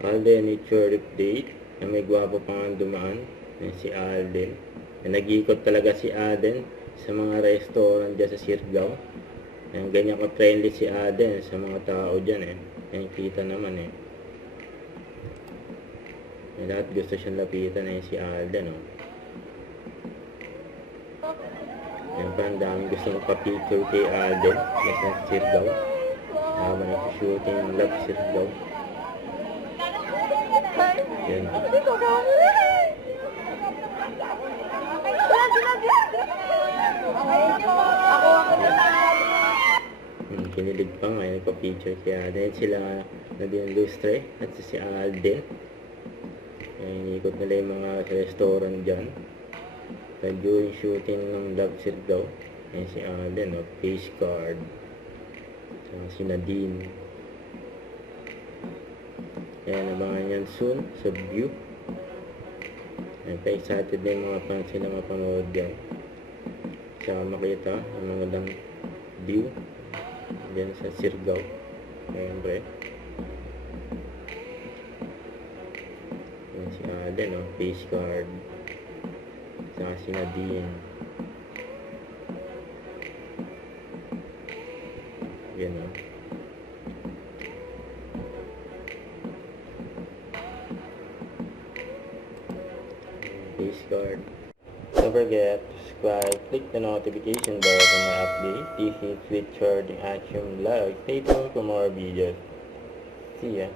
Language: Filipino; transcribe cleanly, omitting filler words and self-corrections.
Alden nature update. May gwapo pa nga dumaan. Yan si Alden. Nag-iikot talaga si Alden sa mga restaurant dyan sa Siargao. Ganyan ka-friendly si Alden sa mga tao dyan eh. Yan kita naman eh. Lahat gusto siyang lapitan eh si Alden oh. Yan pa, ang daming gusto magpa-picture kay Alden dyan sa Siargao. Habang nag-shooting ng Love Siargao. Yan. Kinilig pa nga, nagpa-picture kaya dahil sila Nadine Lustre at si Alden. Inikot nila yung mga restaurant dyan. During shooting ng Love Siargao. Ayan si Alden, face card. Si Nadine. Ayan, abangan yan soon sa view. Ayan, pa-excited na yung mga fans sila mapanood yan. Tsaka makita ang mga lang view dyan sa Siargao. Siyempre. Ayan si Alden, face card. Tsaka si Nadine. Yan face card. Don't forget to subscribe, click the notification bell for my update. This is Sweet Charging Action Vlog. Stay tuned for more videos. See ya.